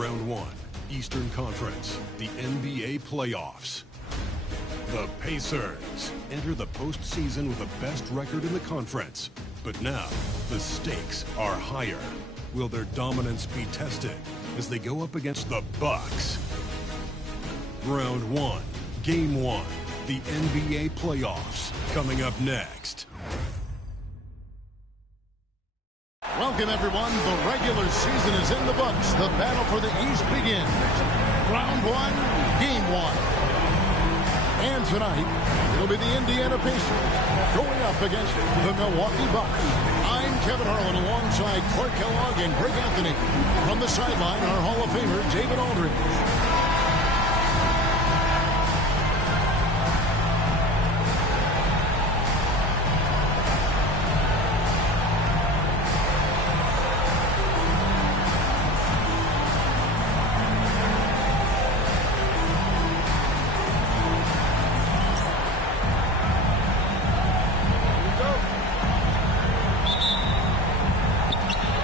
Round 1, Eastern Conference, the NBA playoffs. The Pacers enter the postseason with the best record in the conference. But now, the stakes are higher. Will their dominance be tested as they go up against the Bucks? Round 1, Game 1, the NBA playoffs, coming up next. Welcome, everyone. The regular season is in the books. The battle for the East begins. Round 1, Game 1. And tonight, it'll be the Indiana Pacers going up against the Milwaukee Bucks. I'm Kevin Harlan alongside Clark Kellogg and Greg Anthony. From the sideline, our Hall of Famer, David Aldridge.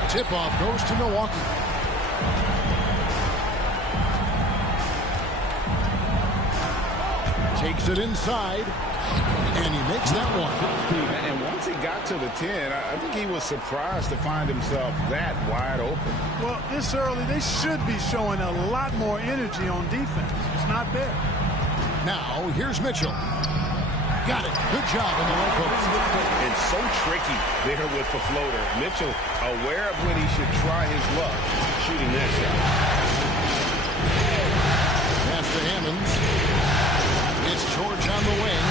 Tip-off goes to Milwaukee. Takes it inside, and he makes that one. And once he got to the 10, I think he was surprised to find himself that wide open. Well, this early, they should be showing a lot more energy on defense. It's not there. Now, here's Mitchell. Got it. Good job in the low post. It's so tricky there with the floater. Mitchell aware of when he should try his luck shooting that shot. Pass to Hammonds. It's George on the wing.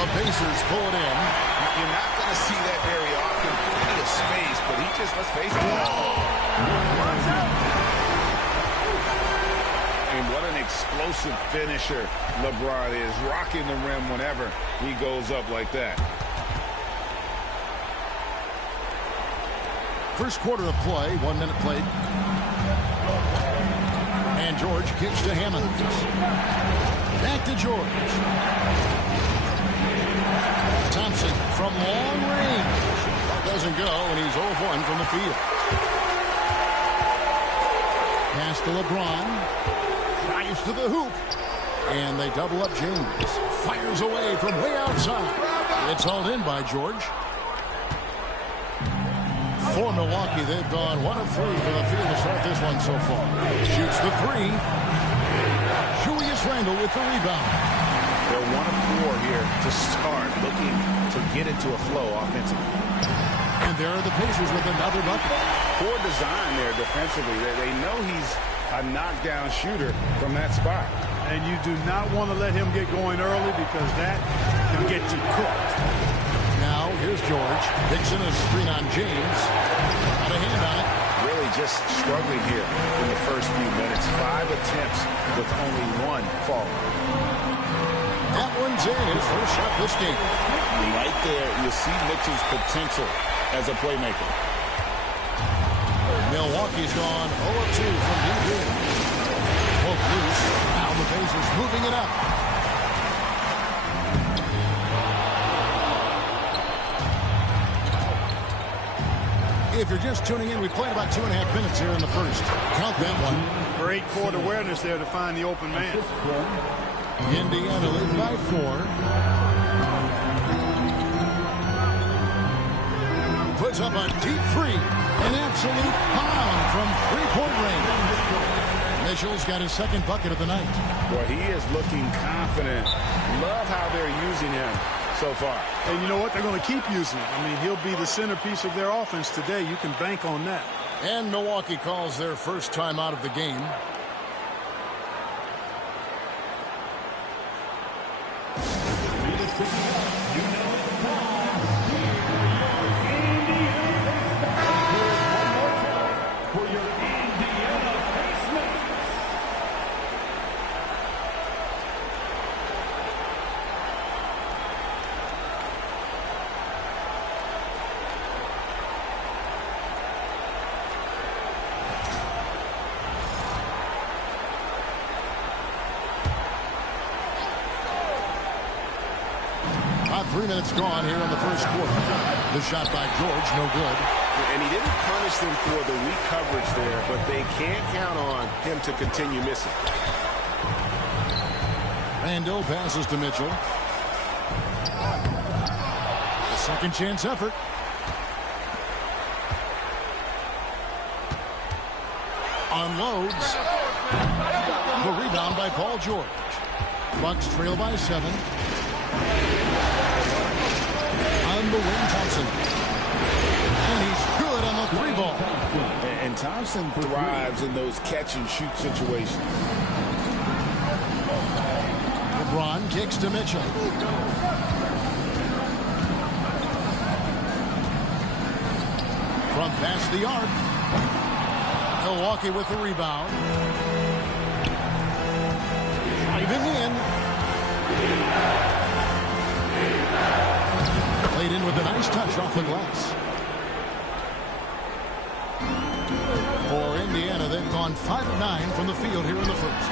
The Pacers pull it in. You're not going to see that very often. Plenty of space, but he just, let's face it. Watch out. And what an explosive finisher LeBron is, rocking the rim whenever he goes up like that. First quarter of play, 1 minute played. And George kicks to Hammond. Back to George. Thompson from long range. That doesn't go, and he's 0 of 1 from the field. Pass to LeBron. Drives to the hoop. And they double up James. Fires away from way outside. It's hauled in by George. For Milwaukee, they've gone 1 of 3 for the field to start this one so far. Shoots the 3. Julius Randle with the rebound. They're 1 of 4 here to start, looking to get into a flow offensively. And there are the Pacers with another bucket. Poor design there defensively. They know he's a knockdown shooter from that spot. And you do not want to let him get going early because that can get you cooked. Now, here's George. Dixon a screen on James. Got a hand on it. Really just struggling here in the first few minutes. 5 attempts with only 1 fall. That one's in. His first shot this game. Right there, you see Mitchell's potential as a playmaker. Milwaukee's gone 0 of 2 from deep. Poke loose. Now the Pacers moving it up. If you're just tuning in, we played about 2.5 minutes here in the first. Count that one. Great court awareness there to find the open man. Indiana lead by 4. Puts up a deep 3. An absolute bomb from three-point range. Mitchell's got his second bucket of the night. Well, he is looking confident. Love how they're using him so far. And you know what? They're going to keep using him. I mean, he'll be the centerpiece of their offense today. You can bank on that. And Milwaukee calls their first time out of the game. About 3 minutes gone here in the first quarter. The shot by George, no good. And he didn't punish them for the weak coverage there, but they can't count on him to continue missing. Randall passes to Mitchell. A second chance effort. Unloads. The rebound by Paul George. Bucks trail by 7. On the wing, Thompson. And he's good on the 3-ball. And Thompson thrives in those catch-and-shoot situations. LeBron kicks to Mitchell. From past the arc. Milwaukee with the rebound. Driving in. Played in with a nice touch off the glass. For Indiana, they've gone 5 of 9 from the field here in the first.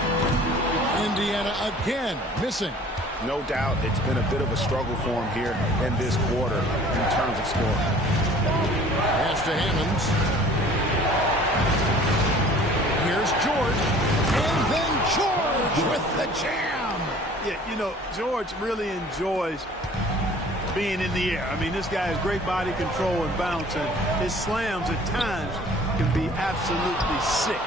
Indiana again missing. No doubt it's been a bit of a struggle for him here in this quarter in terms of scoring. Pass to Hammonds. Here's George. And then George with the jam. Yeah, you know, George really enjoys being in the air. I mean, this guy has great body control and bounce, and his slams at times can be absolutely sick.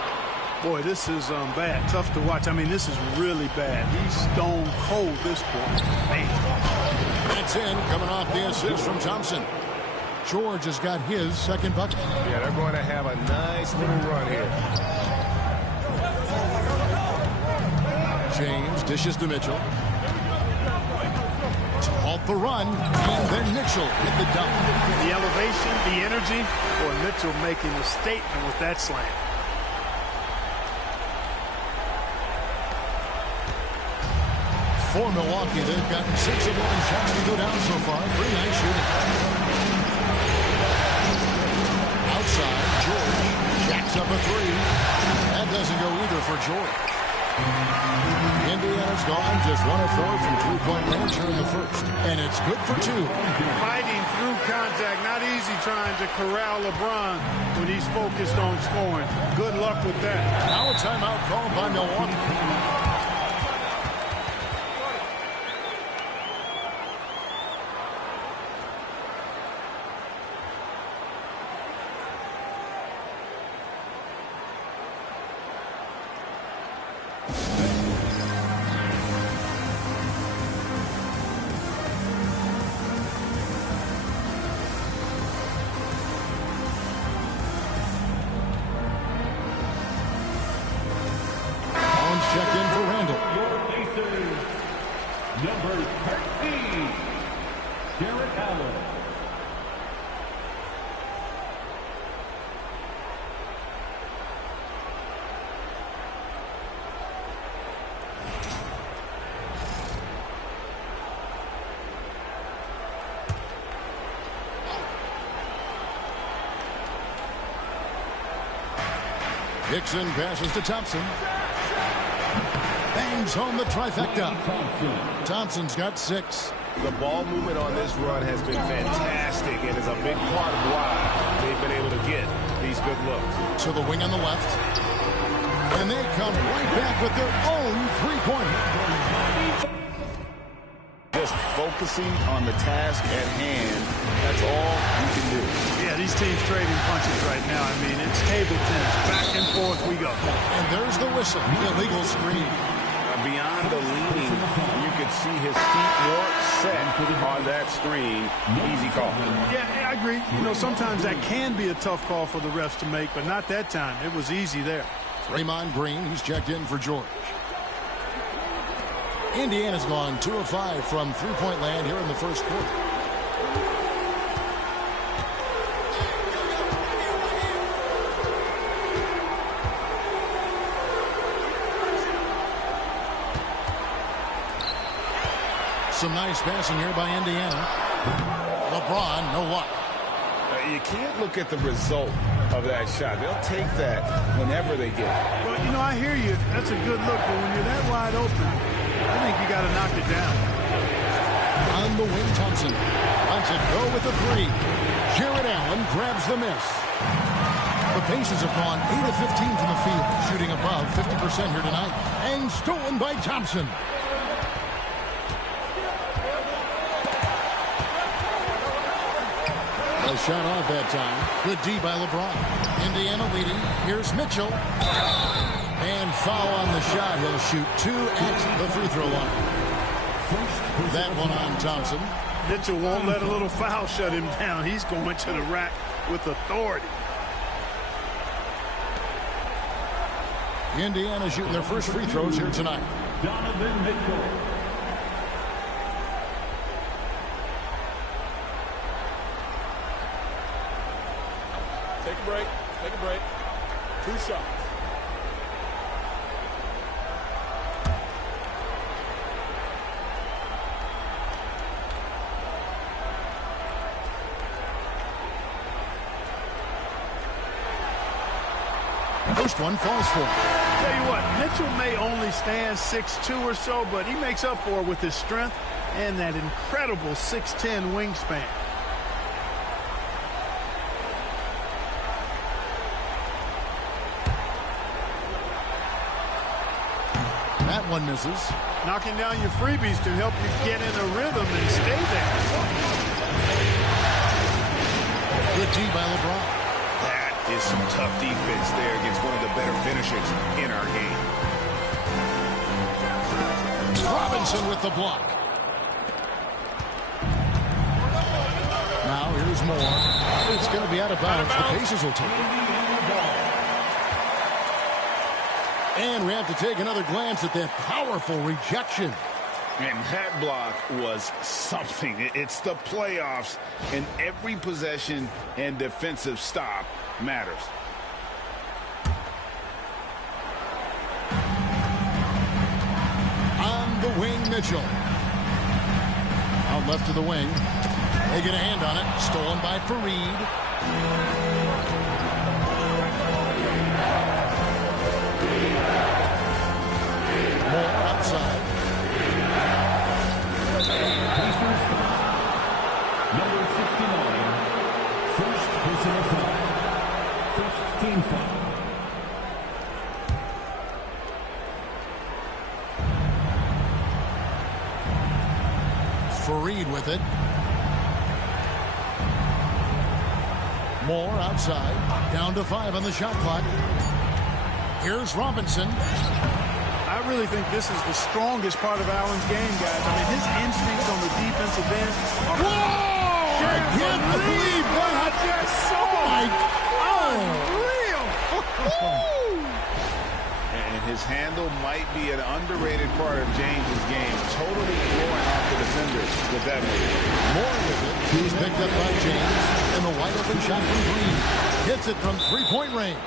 Boy, this is bad. Tough to watch. I mean, this is really bad. He's stone cold this point. Man. That's in, coming off the assist from Thompson. George has got his second bucket. Yeah, they're going to have a nice little run here. James dishes to Mitchell. To halt the run, and then Mitchell hit the dunk. The elevation, the energy, or Mitchell making a statement with that slam. For Milwaukee, they've gotten 6 of 11 shots to go down so far. Pretty nice shooting. Outside, George jacks up a 3. That doesn't go either for George. Indiana's gone just 1 of 4 from three-point range here in the first. And it's good for 2. Fighting through contact, not easy trying to corral LeBron when he's focused on scoring. Good luck with that. Now a timeout called by Milwaukee. Check in for Randall. Your Pacers, number 13, Garrett Allen. Dixon passes to Thompson. Bangs home the trifecta. Thompson's got 6. The ball movement on this run has been fantastic and is a big part of why they've been able to get these good looks. To the wing on the left. And they come right back with their own three-pointer. Just focusing on the task at hand, that's all you can do. Yeah, these teams trading punches right now. I mean, it's table tennis. Back and forth we go. And there's the whistle. Illegal screen. Beyond the leaning, you could see his feet weren't set on that screen. Easy call. Yeah, I agree. You know, sometimes that can be a tough call for the refs to make, but not that time. It was easy there. Draymond Green, he's checked in for George. Indiana's gone 2 of 5 from three-point land here in the first quarter. Some nice passing here by Indiana. LeBron, no luck. You can't look at the result of that shot. They'll take that whenever they get it. Well, you know, I hear you. That's a good look, but when you're that wide open, I think you got to knock it down. On the wing, Thompson. Wants it go with the 3. Jared Allen grabs the miss. The Pacers have gone 8 of 15 from the field, shooting above 50% here tonight. And stolen by Thompson. A shot off that time. Good D by LeBron. Indiana leading. Here's Mitchell. And foul on the shot. He'll shoot 2 at the free throw line. That one on Thompson. Mitchell won't let a little foul shut him down. He's going to the rack with authority. Indiana shooting their first free throws here tonight. Donovan Mitchell. Take a break. Take a break. 2 shots. First one falls for him. Tell you what, Mitchell may only stand 6'2" or so, but he makes up for it with his strength and that incredible 6'10" wingspan. That one misses. Knocking down your freebies can help you get in a rhythm and stay there. Good D by LeBron. That is some tough defense there against one of the better finishers in our game. Robinson with the block. Now here's Moore. It's going to be out of bounds. The Pacers will take it. And we have to take another glance at that powerful rejection. And that block was something. It's the playoffs, and every possession and defensive stop matters. On the wing, Mitchell. Out left to the wing. They get a hand on it. Stolen by Fareed. Moore outside. Pacers foul. Number 69. First personal foul. First team foul. Fareed with it. Moore outside. Down to 5 on the shot clock. Here's Robinson. I really think this is the strongest part of Allen's game, guys. I mean, his instincts on the defensive end are... Whoa! I can't believe that! I just saw Unreal! And his handle might be an underrated part of James's game. Totally blowing off the defenders with that move. More with it. He's picked up by James. And the wide open shot from Green. Hits it from three-point range.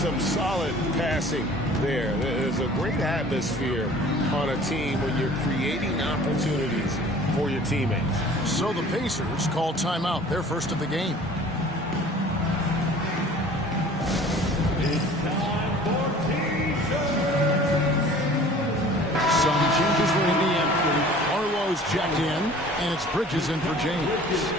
Some solid passing there. There's a great atmosphere on a team when you're creating opportunities for your teammates. So the Pacers call timeout, their first of the game. It's time for Some changes for Indiana. Arlo's checked in, and it's Bridges in for James.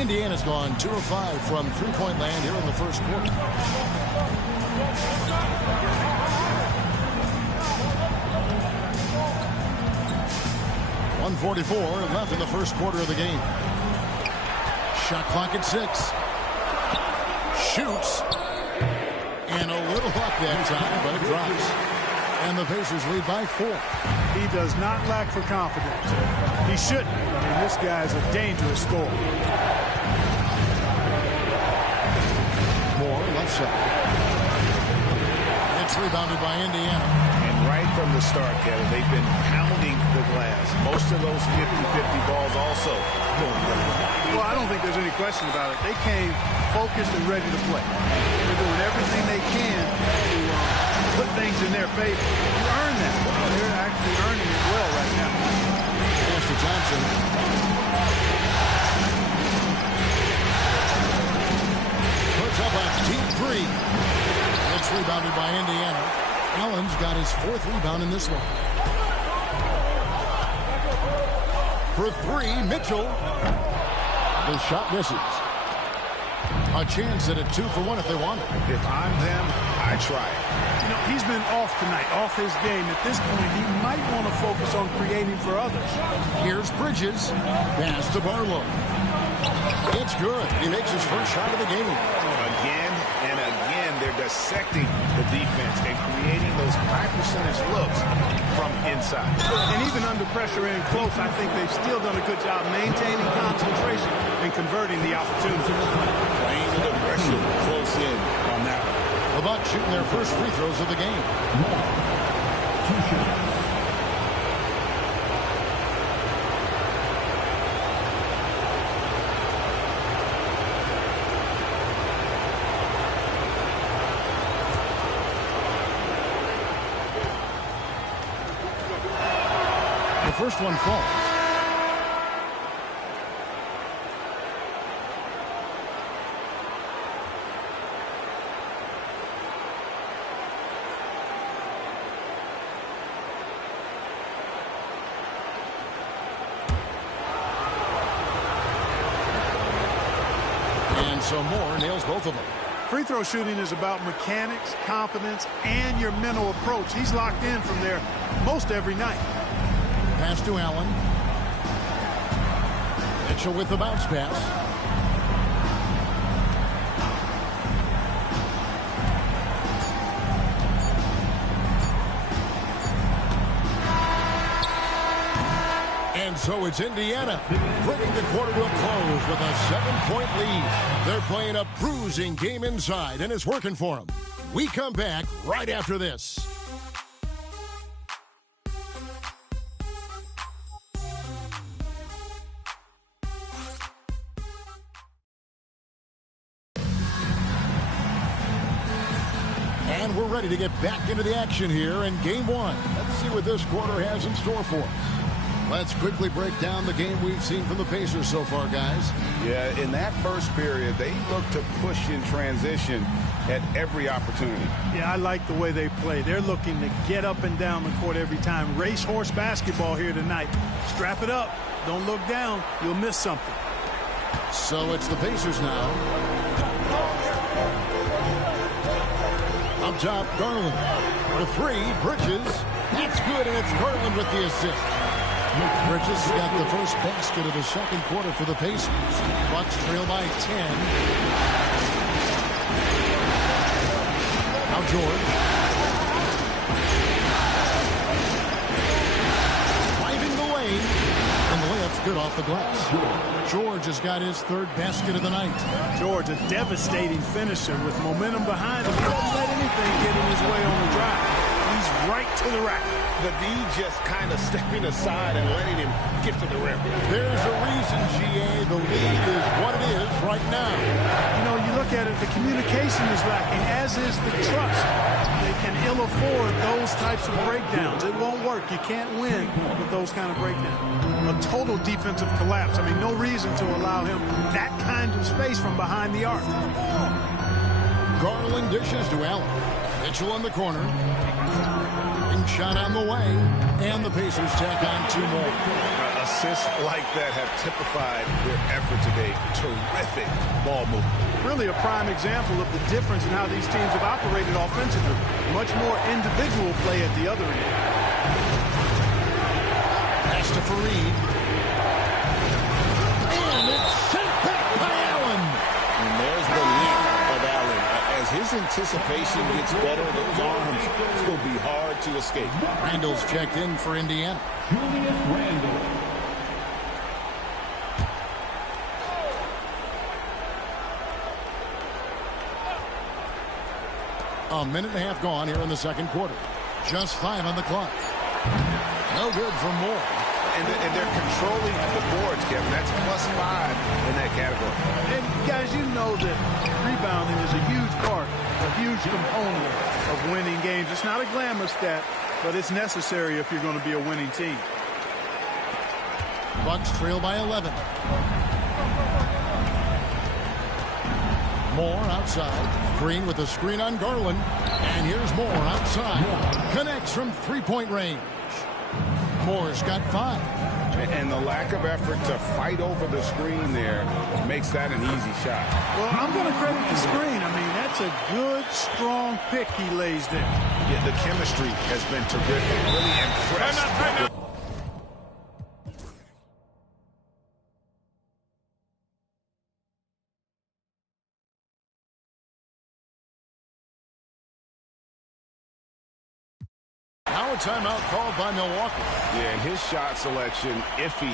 Indiana's gone 2 of 5 from three-point land here in the first quarter. .144 left in the first quarter of the game. Shot clock at 6. Shoots. And a little luck that time, but it drops. And the Pacers lead by 4. He does not lack for confidence. He shouldn't. I mean, this guy is a dangerous scorer. Moore, left side. It's rebounded by Indiana. And right from the start, Kevin, they've been pounding the glass. Most of those 50-50 balls also going their way. Well, I don't think there's any question about it. They came focused and ready to play. They're doing everything they can to put things in their favor. You earn that. They're actually earning it well right now. Master Johnson. Puts up a deep three. It's rebounded by Indiana. Allen's got his 4th rebound in this one. For 3, Mitchell. The shot misses. A chance at a 2 for 1 if they want it. If I'm them, I try it. You know, he's been off tonight, off his game. At this point, he might want to focus on creating for others. Here's Bridges. Pass to Barlow. It's good. He makes his first shot of the game. Again and again, they're dissecting the defense and creating those high percentage looks from inside. And even under pressure and close, I think they've still done a good job maintaining concentration and converting the opportunity. Playing with aggression close in on that one. The Bucks shooting their first free throws of the game. 2 shots. The first one falls. And so Moore nails both of them. Free throw shooting is about mechanics, confidence, and your mental approach. He's locked in from there most every night. Pass to Allen. Mitchell with the bounce pass. And so it's Indiana bringing the quarter to a close with a 7-point lead. They're playing a bruising game inside, and it's working for them. We come back right after this. And we're ready to get back into the action here in Game 1. Let's see what this quarter has in store for us. Let's quickly break down the game we've seen from the Pacers so far, guys. Yeah, in that first period, they looked to push in transition at every opportunity. Yeah, I like the way they play. They're looking to get up and down the court every time. Racehorse basketball here tonight. Strap it up. Don't look down. You'll miss something. So it's the Pacers now. Up top, Garland. The 3, Bridges. That's good, and it's Garland with the assist. Bridges has got the first basket of the second quarter for the Pacers. Bucks trail by 10. Now George. Driving the lane. And the layup's good off the glass. George has got his 3rd basket of the night. George, a devastating finisher with momentum behind him. He doesn't let anything get in his way on the drive. He's right to the rack. The D just kind of stepping aside and letting him get to the rim. There's a reason, GA. The lead is what it is right now. You know, you look at it, the communication is lacking, as is the trust. They can ill afford those types of breakdowns. It won't work. You can't win with those kind of breakdowns. A total defensive collapse. I mean, no reason to allow him that kind of space from behind the arc. Garland dishes to Allen. Mitchell in the corner. Shot on the way, and the Pacers tack on 2 more. Assists like that have typified their effort today. Terrific ball movement. Really a prime example of the difference in how these teams have operated offensively. Much more individual play at the other end. Pass to Fareed. And it's sent back by Allen. And there's the length of Allen. As his anticipation gets better, those arms will be hard to escape. Randall's checked in for Indiana. Julius Randle. A minute and a half gone here in the second quarter. Just 5 on the clock. No good for Moore. And they're controlling the boards, Kevin. That's +5 in that category. And guys, you know that rebounding is a huge part, a huge component of winning games. It's not a glamour stat, but it's necessary if you're going to be a winning team. Bucks trail by 11. Moore outside. Green with a screen on Garland. And here's Moore outside. Connects from three-point range. Moore's got 5. And the lack of effort to fight over the screen there makes that an easy shot. Well, I'm going to credit the screen. I mean, that's a good, strong pick he lays there. Yeah, the chemistry has been terrific. Really impressed. Now a timeout called by Milwaukee. Yeah, and his shot selection, iffy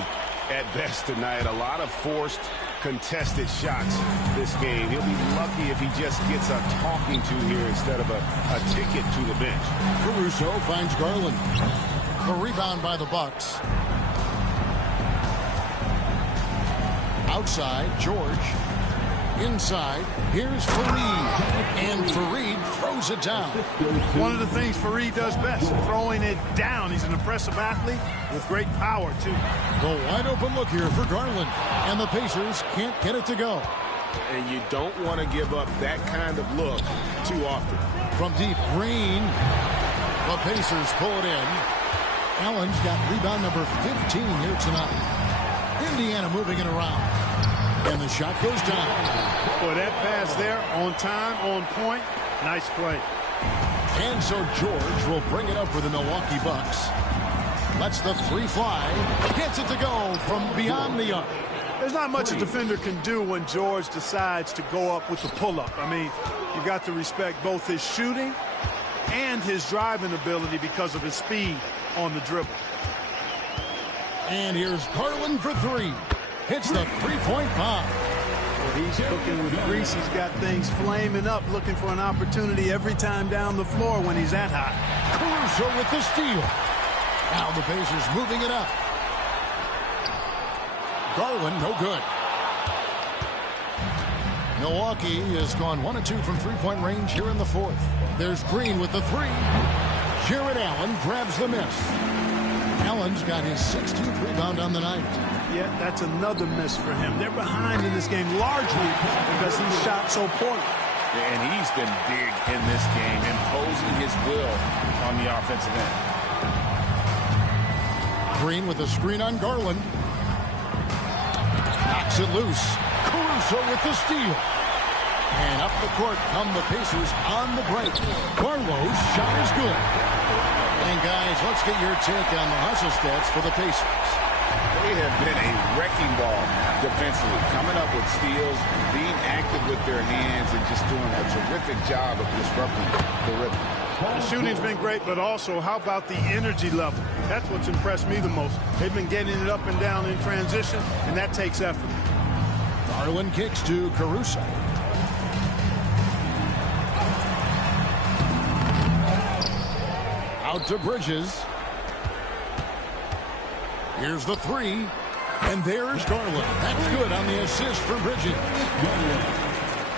at best tonight. A lot of forced, contested shots this game. He'll be lucky if he just gets a talking to here instead of a ticket to the bench. Caruso finds Garland. The rebound by the Bucks. Outside, George. Inside, here's Fareed. And Fareed throws it down. One of the things Fareed does best, throwing it down. He's an impressive athlete with great power, too. The wide open look here for Garland. And the Pacers can't get it to go. And you don't want to give up that kind of look too often. From deep, Green. The Pacers pull it in. Allen's got rebound number 15 here tonight. Indiana moving it around. And the shot goes down. Boy, that pass there, on time, on point. Nice play. And so George will bring it up for the Milwaukee Bucks. Lets the three fly. Gets it to go from beyond the arc. There's not much a defender can do when George decides to go up with the pull-up. I mean, you got to respect both his shooting and his driving ability because of his speed on the dribble. And here's Garland for 3. Hits the three-point bomb. Well, he's cooking with grease. He's got things flaming up, looking for an opportunity every time down the floor when he's that high. Caruso with the steal. Now the Pacers moving it up. Garland, no good. Milwaukee has gone 1 of 2 from three-point range here in the fourth. There's Green with the 3. Jared Allen grabs the miss. Allen's got his 16th rebound on the night. Yeah, that's another miss for him. They're behind in this game largely because he shot so poorly. And he's been big in this game, imposing his will on the offensive end. Green with a screen on Garland. Knocks it loose. Caruso with the steal. And up the court come the Pacers on the break. Carlos' shot is good. And guys, let's get your take on the hustle stats for the Pacers. They have been a wrecking ball defensively, coming up with steals, being active with their hands, and just doing a terrific job of disrupting the rhythm. The shooting's been great, but also how about the energy level? That's what's impressed me the most. They've been getting it up and down in transition, and that takes effort. Garland kicks to Caruso. Out to Bridges. Here's the 3. And there's Garland. That's good on the assist for Bridges.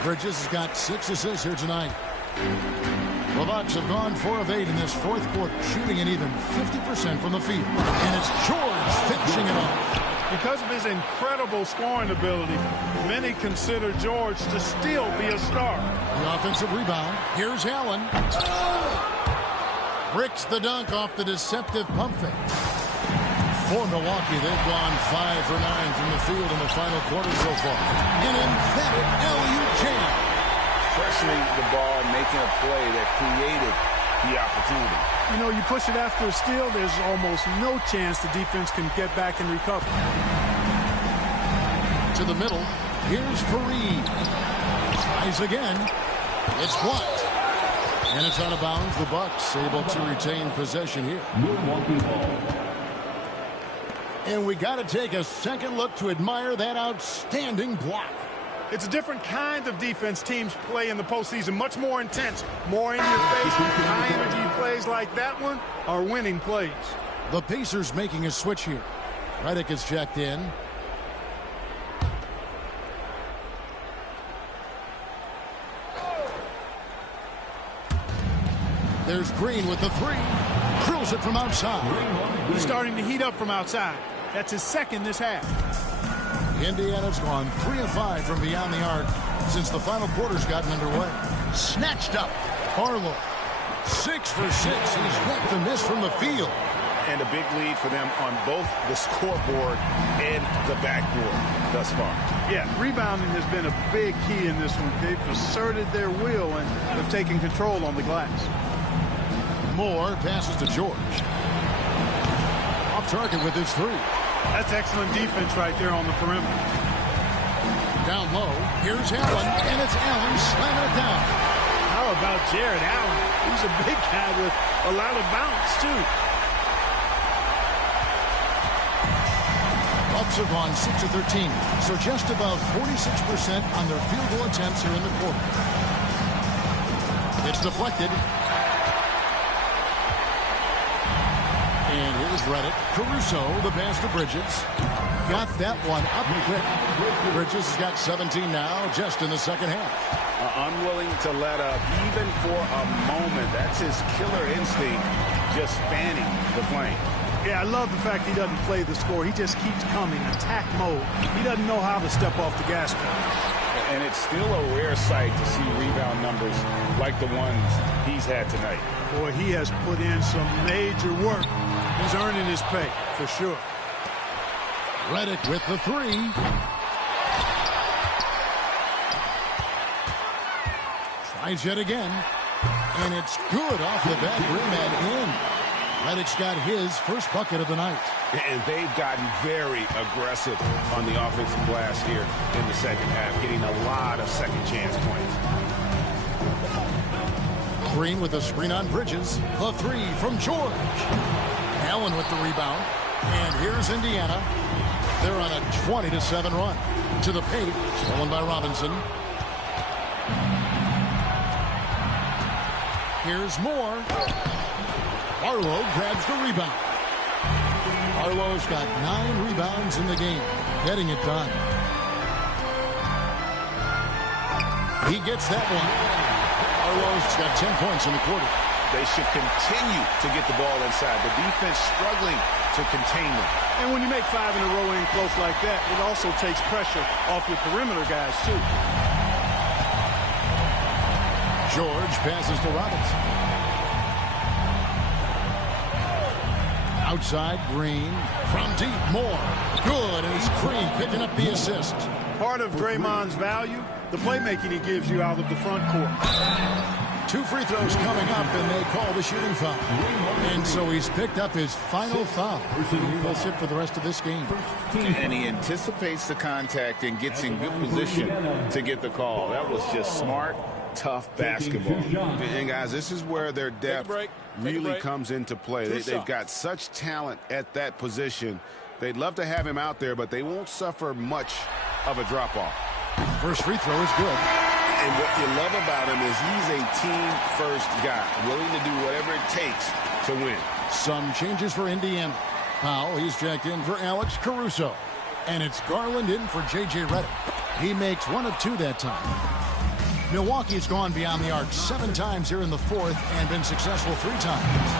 Bridges has got 6 assists here tonight. The Bucks have gone 4 of 8 in this fourth quarter, shooting an even 50% from the field. And it's George finishing it off. Because of his incredible scoring ability, many consider George to still be a star. The offensive rebound. Here's Allen. Bricks the dunk off the deceptive pump fake. For Milwaukee, they've gone 5 for 9 from the field in the final quarter so far. An emphatic LU jam. Pressuring the ball and making a play that created the opportunity. You know, you push it after a steal, there's almost no chance the defense can get back and recover. To the middle. Here's Fareed. Tries again. It's blocked. And it's out of bounds. The Bucks able to retain possession here. Milwaukee ball. And we got to take a second look to admire that outstanding block. It's a different kind of defense teams play in the postseason. Much more intense, more in your face. High-energy plays like that one are winning plays. The Pacers making a switch here. Redick is checked in. There's Green with the three. Drills it from outside. He's starting to heat up from outside. That's his second this half. Indiana's gone 3 of 5 from beyond the arc since the final quarter's gotten underway. Snatched up. Harlow. 6 for 6. He's yet to miss from the field. And a big lead for them on both the scoreboard and the backboard thus far. Yeah, rebounding has been a big key in this one. They've asserted their will and have taken control on the glass. Moore passes to George. Off target with his three. That's excellent defense right there on the perimeter. Down low. Here's Allen, and it's Allen slamming it down. How about Jared Allen? He's a big guy with a lot of bounce, too. Bucks have gone 6 of 13, so just about 46% on their field goal attempts here in the quarter. It's deflected. And here's Redick. Caruso, the pass to Bridges. Got that one up quick. Bridges has got 17 now, just in the second half. Unwilling to let up, even for a moment. That's his killer instinct, just fanning the flame. Yeah, I love the fact he doesn't play the score. He just keeps coming, attack mode. He doesn't know how to step off the gas pedal. And it's still a rare sight to see rebound numbers like the ones he's had tonight. Boy, he has put in some major work. He's earning his pay, for sure. Redick with the three. Tries yet again. And it's good off the back rim and in. Redick's got his first bucket of the night. And they've gotten very aggressive on the offensive glass here in the second half, getting a lot of second chance points. Green with the screen on Bridges. The three from George. Allen with the rebound. And here's Indiana. They're on a 20-7 run. To the paint. Stolen by Robinson. Here's Moore. Harlow grabs the rebound. Harlow's got 9 rebounds in the game. Getting it done. He gets that one. Harlow's got 10 points in the quarter. They should continue to get the ball inside. The defense struggling to contain them. And when you make 5 in a row in close like that, it also takes pressure off your perimeter guys, too. George passes to Robinson. Outside, Green. From deep, Moore. Good, and it's Green picking up the assist. Part of Draymond's value, the playmaking he gives you out of the front court. 2 free throws coming up, and they call the shooting foul. And so he's picked up his final foul. He will sit for the rest of this game. And he anticipates the contact and gets in good position to get the call. That was just smart, tough basketball. And guys, this is where their depth really comes into play. They've got such talent at that position. They'd love to have him out there, but they won't suffer much of a drop-off. First free throw is good. And what you love about him is he's a team-first guy, willing to do whatever it takes to win. Some changes for Indiana. Powell, he's checked in for Alex Caruso. And it's Garland in for J.J. Redick. He makes 1 of 2 that time. Milwaukee's gone beyond the arc 7 times here in the fourth and been successful 3 times.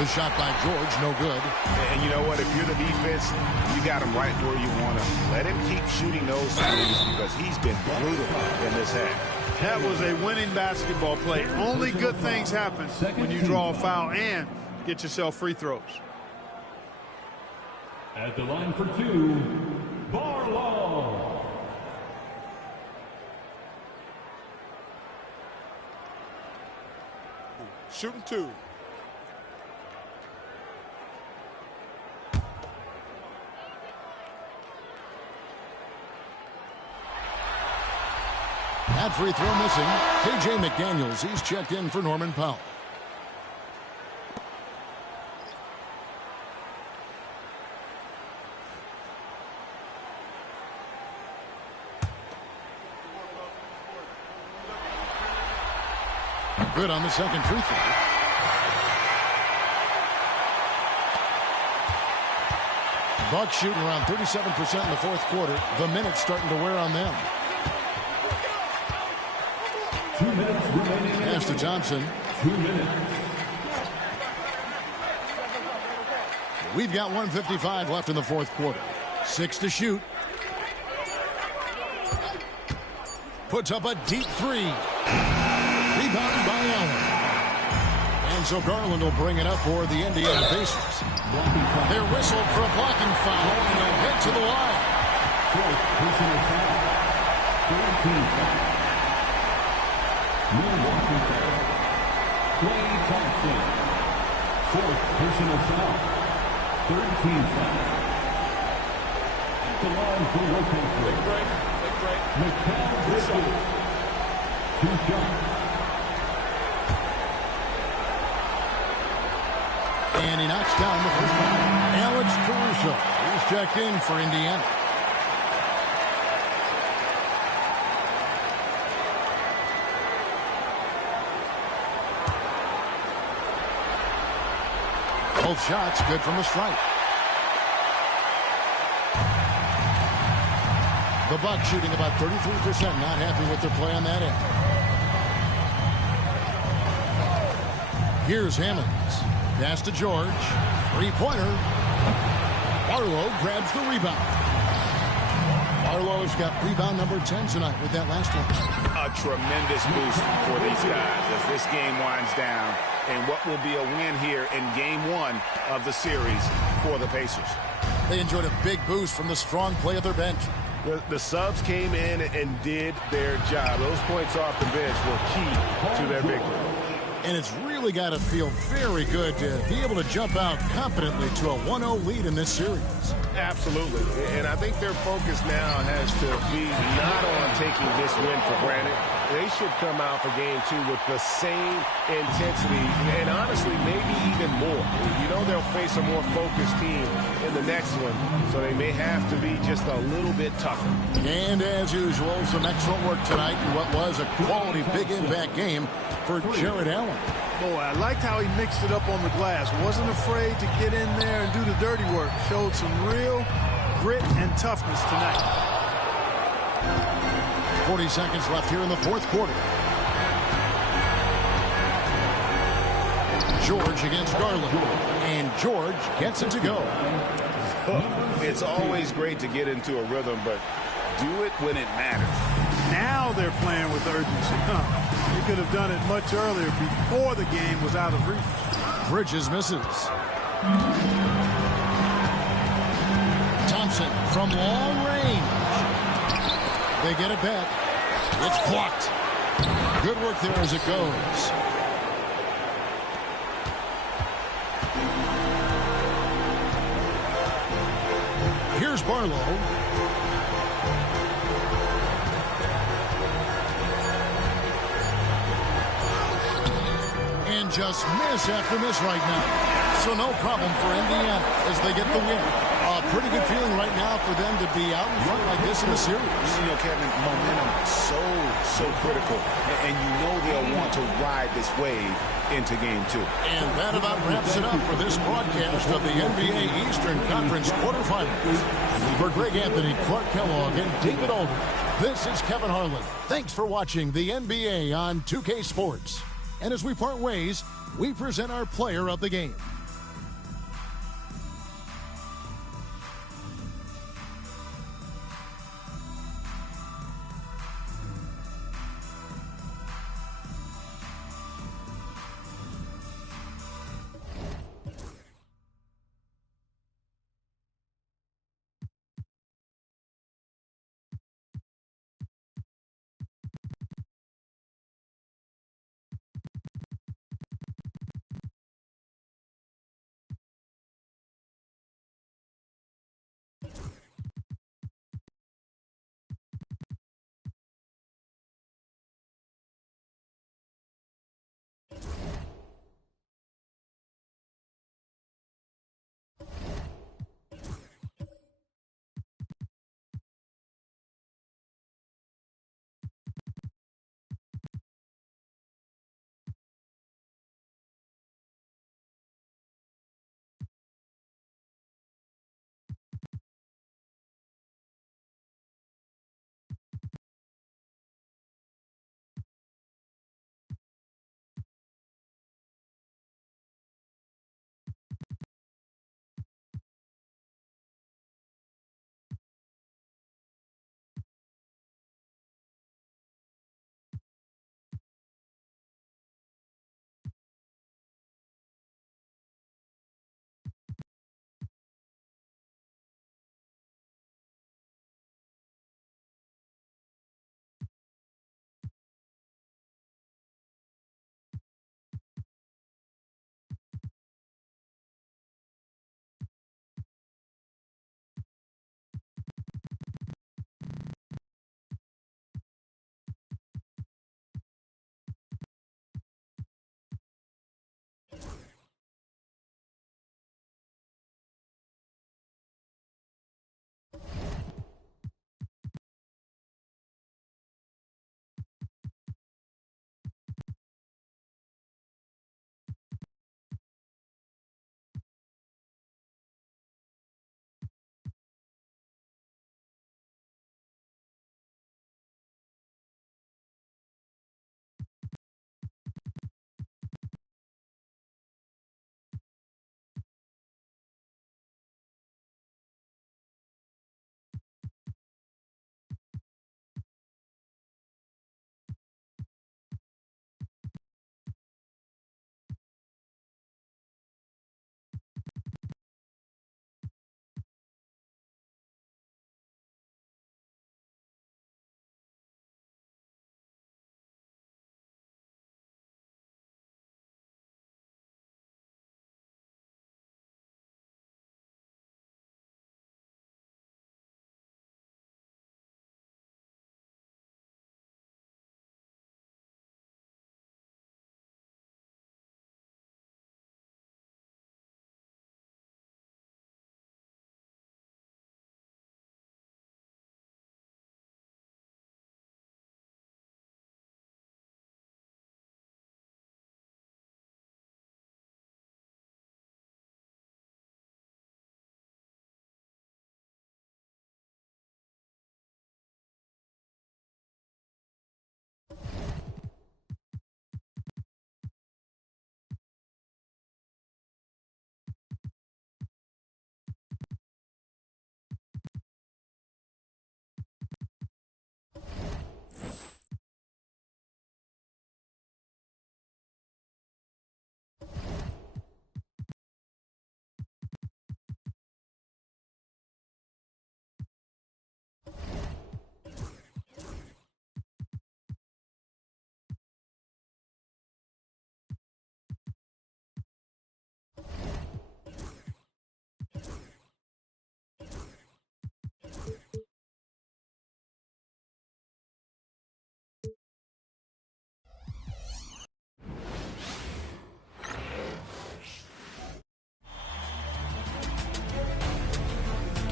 The shot by George, no good. And you know what? If you're the defense, you got him right where you want him. Let him keep shooting those threes because he's been brutal in this half. That was a winning basketball play. Only good things happen when you draw a foul and get yourself free throws. At the line for two, Barlow. Shooting two. That free throw missing. K.J. McDaniels, he's checked in for Norman Powell. Good on the second free throw. Bucks shooting around 37% in the fourth quarter. The minutes starting to wear on them. 2 minutes remaining. Pass to Thompson. 2 minutes. We've got 1:55 left in the fourth quarter. 6 to shoot. Puts up a deep three. Rebounded by Allen. And so Garland will bring it up for the Indiana Pacers. They're whistled for a blocking foul, and they'll head to the line. Fourth personal foul. 13 foul. Milwaukee foul. Klay Thompson. Fourth personal foul. 13 foul. At the line for Lopez. McCall Bridges. 2 shots. And he knocks down the first one. Alex Caruso. He's checked in for Indiana. Both shots good from the stripe. The Bucks shooting about 33%. Not happy with their play on that end. Here's Hammonds. Pass to George. Three-pointer. Barlow grabs the rebound. Barlow's got rebound number 10 tonight with that last one. A tremendous boost for these guys as this game winds down. And what will be a win here in game one of the series for the Pacers. They enjoyed a big boost from the strong play of their bench. The subs came in and did their job. Those points off the bench were key to their victory. And it's really got to feel very good to be able to jump out confidently to a 1-0 lead in this series. Absolutely. And I think their focus now has to be not on taking this win for granted. They should come out for game two with the same intensity and honestly maybe even more. You know they'll face a more focused team in the next one, so they may have to be just a little bit tougher. And as usual, some excellent work tonight in what was a quality big impact game for Jared Allen. Boy, I liked how he mixed it up on the glass. Wasn't afraid to get in there and do the dirty work. Showed some real grit and toughness tonight. 40 seconds left here in the fourth quarter. George against Garland. And George gets it to go. It's always great to get into a rhythm, but do it when it matters. Now they're playing with urgency. They could have done it much earlier before the game was out of reach. Bridges misses. Thompson from long range. They get it back. It's blocked. Good work there as it goes. Here's Barlow. And just miss after miss right now. So no problem for Indiana as they get the win. A pretty good feeling right now for them to be out in front like this in the series. You know, Kevin, momentum so critical. And you know they'll want to ride this wave into game two. And that about wraps it up for this broadcast of the NBA Eastern Conference quarterfinals. For Greg Anthony, Clark Kellogg, and David Alden, this is Kevin Harlan. Thanks for watching the NBA on 2K Sports. And as we part ways, we present our player of the game.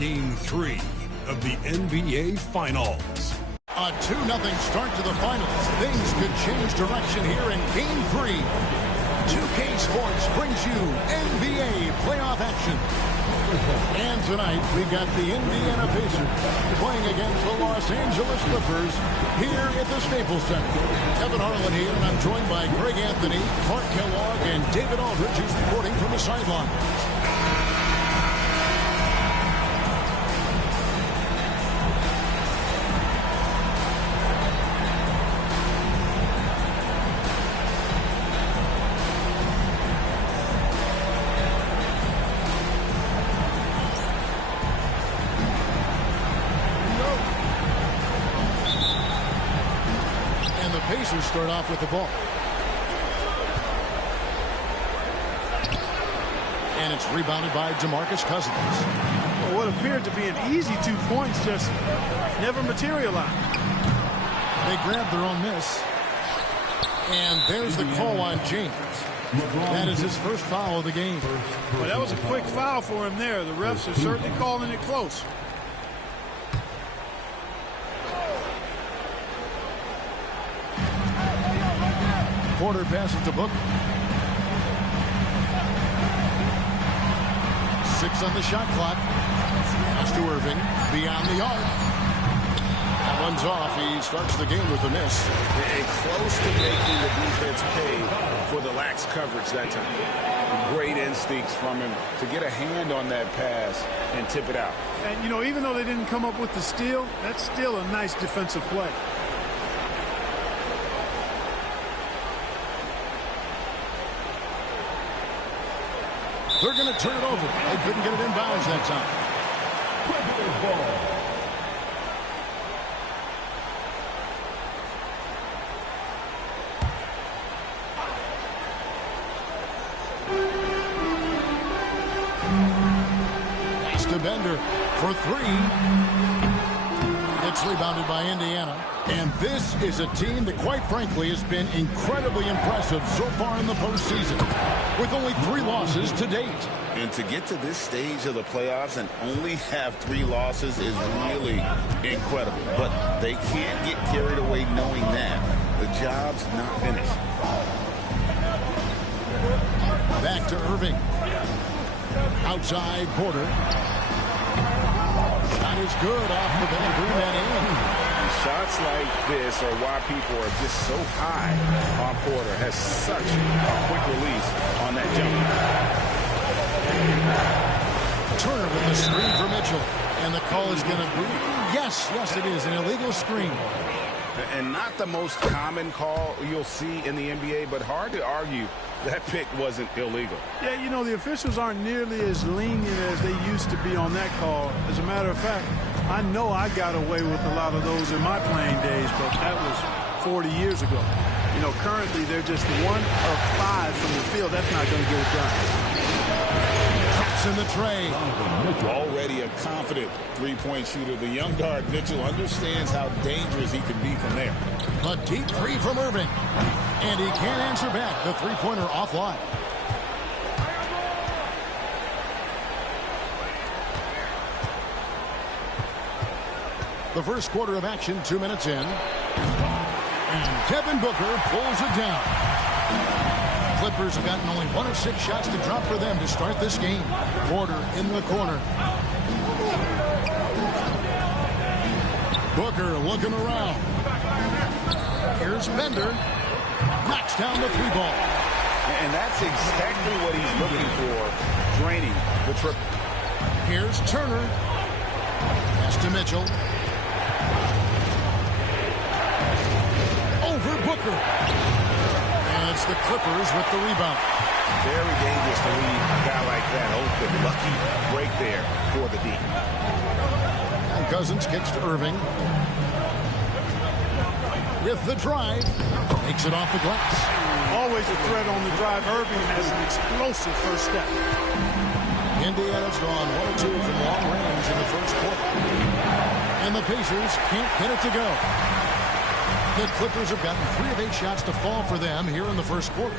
Game 3 of the NBA Finals. A 2-0 start to the finals. Things could change direction here in Game 3. 2K Sports brings you NBA playoff action. And tonight, we've got the Indiana Pacers playing against the Los Angeles Clippers here at the Staples Center. Kevin Harlan here, and I'm joined by Greg Anthony, Clark Kellogg, and David Aldridge, who's reporting from the sideline. Pacers start off with the ball. And it's rebounded by DeMarcus Cousins. Well, what appeared to be an easy 2 points just never materialized. They grabbed their own miss. And there's the call on James. That is his first foul of the game. Well, that was a quick foul for him there. The refs are certainly calling it close. Porter passes to Booker. 6 on the shot clock. Pass to Irving. Beyond the arc. That one's off. He starts the game with a miss. And close to making the defense pay for the lax coverage that time. Great instincts from him to get a hand on that pass and tip it out. And, you know, even though they didn't come up with the steal, that's still a nice defensive play. They're going to turn it over. They couldn't get it in bounds that time. Nice to Bender for 3. It's rebounded by Indiana. And this is a team that, quite frankly, has been incredibly impressive so far in the postseason, with only 3 losses to date. And to get to this stage of the playoffs and only have 3 losses is really incredible. But they can't get carried away knowing that the job's not finished. Back to Irving. Outside Porter. Shot is good off the ball. Bring that in. Shots like this are why people are just so high on Porter. Has such a quick release on that jump. Turner with the screen for Mitchell. And the call is going to be, yes, it is, an illegal screen. And not the most common call you'll see in the NBA, but hard to argue that pick wasn't illegal. Yeah, you know, the officials aren't nearly as lenient as they used to be on that call. As a matter of fact, I know I got away with a lot of those in my playing days, but that was 40 years ago. You know, currently they're just 1 of 5 from the field. That's not going to get it done. Traps in the tray. Already a confident three-point shooter. The young guard, Mitchell, understands how dangerous he can be from there. A deep 3 from Irving. And he can't answer back. The three-pointer offline. The first quarter of action, 2 minutes in. And Devin Booker pulls it down. Clippers have gotten only 1 of 6 shots to drop for them to start this game. Porter in the corner. Booker looking around. Here's Bender. Knocks down the 3-ball. And that's exactly what he's looking for, draining the triple. Here's Turner. Pass to Mitchell. Over Booker. And it's the Clippers with the rebound. Very dangerous to leave a guy like that open. Lucky break there for the D. And Cousins kicks to Irving. With the drive. Takes it off the glass. Always a threat on the drive. Irving has an explosive first step. Indiana's gone 1 of 2 from long range in the first quarter. And the Pacers can't get it to go. The Clippers have gotten 3 of 8 shots to fall for them here in the first quarter.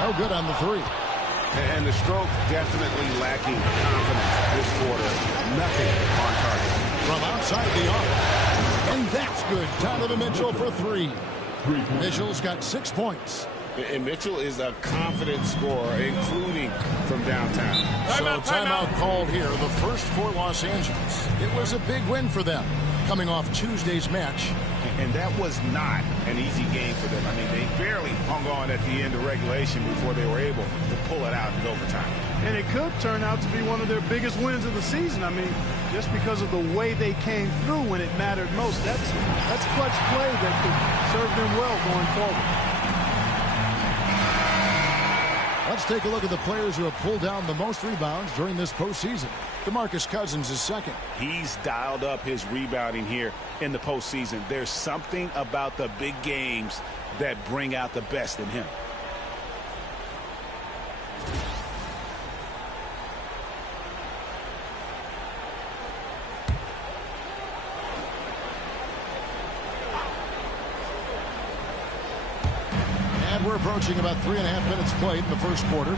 No good on the 3. And the stroke definitely lacking confidence this quarter. Nothing on target. From outside the arc. And that's good. Donovan Mitchell for three. Mitchell's got 6 points. And Mitchell is a confident scorer, including from downtown. So timeout called here, the first for Los Angeles. It was a big win for them, coming off Tuesday's match. And that was not an easy game for them. I mean, they barely hung on at the end of regulation before they were able to pull it out in overtime. And it could turn out to be one of their biggest wins of the season. I mean, just because of the way they came through when it mattered most. That's clutch play that could serve them well going forward. Let's take a look at the players who have pulled down the most rebounds during this postseason. DeMarcus Cousins is second. He's dialed up his rebounding here in the postseason. There's something about the big games that bring out the best in him. We're approaching about 3.5 minutes played in the first quarter.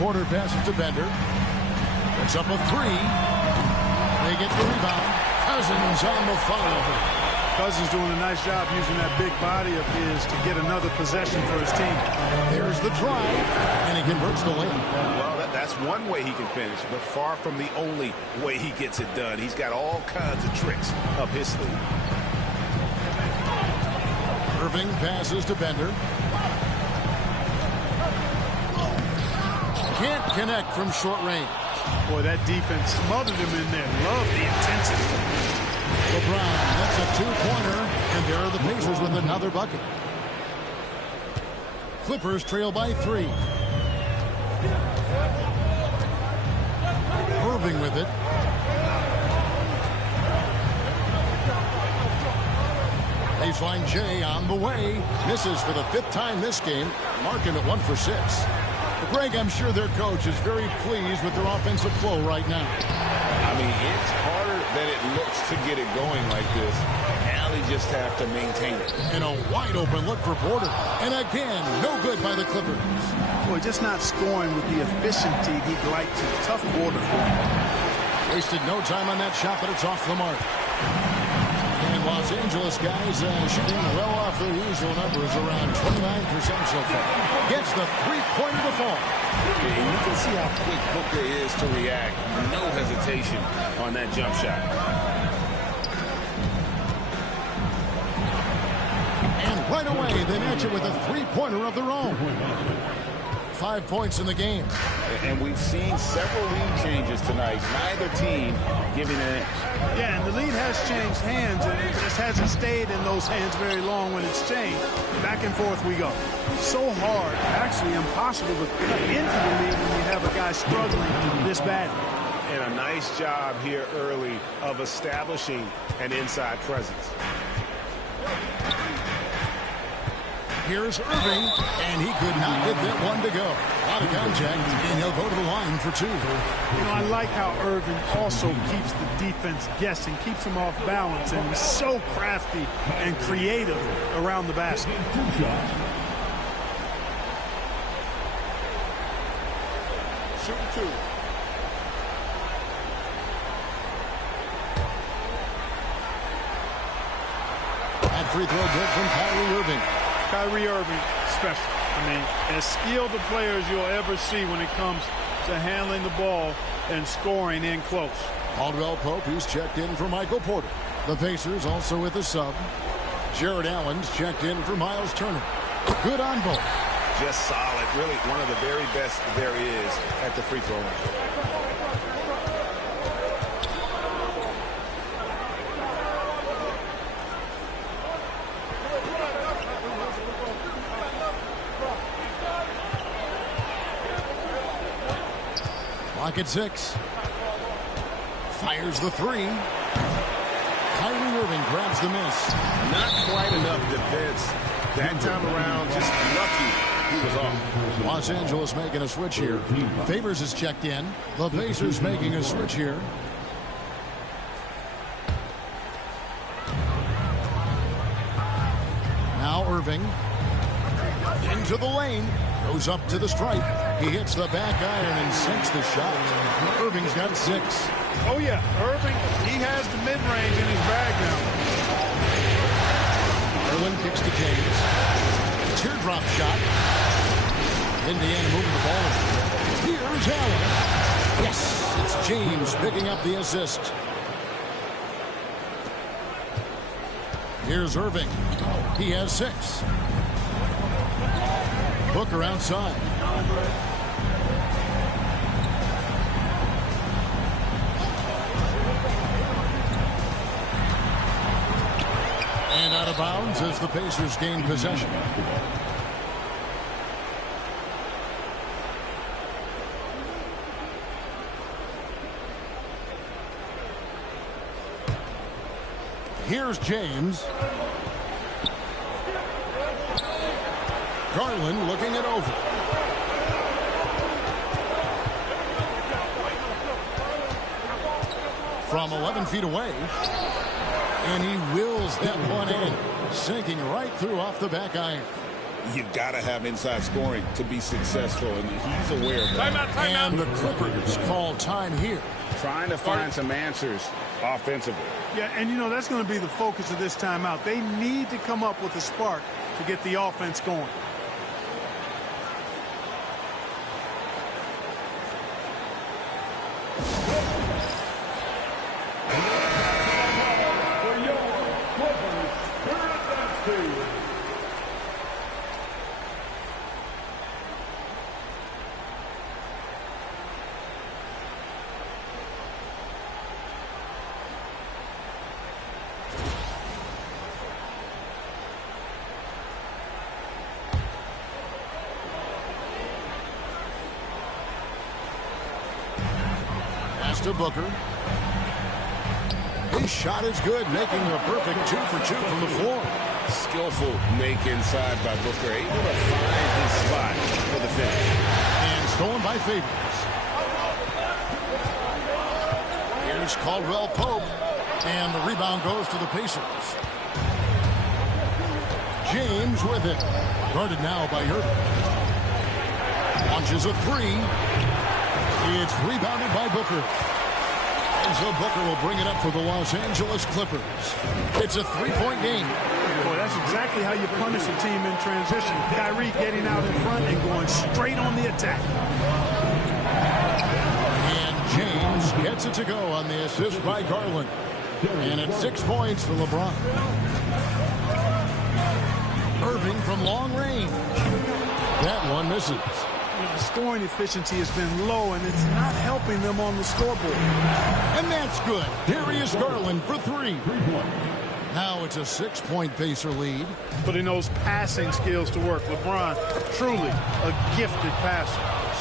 Porter passes to Bender. It's up a three. They get the rebound. Cousins on the follow. Cousins doing a nice job using that big body of his to get another possession for his team. There's the drive, and he converts the layup. Well, that's one way he can finish, but far from the only way he gets it done. He's got all kinds of tricks up his sleeve. Irving passes to Bender. Can't connect from short range. Boy, that defense smothered him in there. Love the intensity. LeBron, that's a two-pointer, and there are the Pacers with another bucket. Clippers trail by 3. Irving with it. Baseline J on the way. Misses for the 5th time this game. Marking at 1 for 6. Greg, I'm sure their coach is very pleased with their offensive flow right now. I mean, it's harder than it looks to get it going like this. Now they just have to maintain it. And a wide open look for Porter. And again, no good by the Clippers. Boy, just not scoring with the efficiency he'd like to. Tough quarter for him. Wasted no time on that shot, but it's off the mark. And Los Angeles guys shooting well off their usual numbers, around 29% so far. Gets the three-pointer to fall. And you can see how quick Booker is to react. No hesitation on that jump shot. And right away, they match it with a three-pointer of their own. 5 points in the game. And we've seen several lead changes tonight. Neither team giving an inch. Yeah, and the lead has changed hands, and it just hasn't stayed in those hands very long when it's changed. Back and forth we go. So hard, actually impossible to cut into the lead when you have a guy struggling this badly. And a nice job here early of establishing an inside presence. Here's Irving, and he could not get that one to go. Out of contact, and he'll go to the line for 2. You know, I like how Irving also keeps the defense guessing, keeps them off balance, and he's so crafty and creative around the basket. Shooting 2. That free throw good from Kyrie Irving. Kyrie Irving, special. I mean, as skilled a player as you'll ever see when it comes to handling the ball and scoring in close. Caldwell Pope, who's checked in for Michael Porter. The Pacers also with a sub. Jared Allen's checked in for Miles Turner. Good on both. Just solid. Really one of the very best there is at the free throw line. Clock at 6. Fires the 3. Kyrie Irving grabs the miss. Not quite enough defense. That time around, just lucky he was off. Los Angeles making a switch here. Favors is checked in. The Pacers making a switch here. Now Irving. Into the lane. Goes up to the stripe. He hits the back iron and sinks the shot. Irving's got 6. Oh, yeah. Irving, he has the mid-range in his bag now. Garland kicks to James. Teardrop shot. Indiana moving the ball. Here's Allen. Yes, it's James picking up the assist. Here's Irving. He has 6. Booker outside. And out of bounds as the Pacers gain possession. Here's James. Garland looking it over. From 11 feet away. And he wills that one in. Sinking right through off the back iron. You've got to have inside scoring to be successful, and he's aware of that. And the Clippers call time here. Trying to find some answers offensively. Yeah, and you know, that's going to be the focus of this timeout. They need to come up with a spark to get the offense going. To Booker. His shot is good, making a perfect 2 for 2 from the floor. Skillful make inside by Booker, able to find his spot for the finish. And stolen by Favors. Here's Caldwell Pope, and the rebound goes to the Pacers. James with it. Guarded now by Irving. Launches a 3. It's rebounded by Booker. And so Booker will bring it up for the Los Angeles Clippers. It's a 3-point game. Boy, that's exactly how you punish a team in transition. Kyrie getting out in front and going straight on the attack. And James gets it to go on the assist by Garland. And it's 6 points for LeBron. Irving from long range. That one misses. The scoring efficiency has been low, and it's not helping them on the scoreboard. And that's good. Darius Garland for 3. Now it's a 6-point Pacer lead. Putting those passing skills to work. LeBron, truly a gifted passer.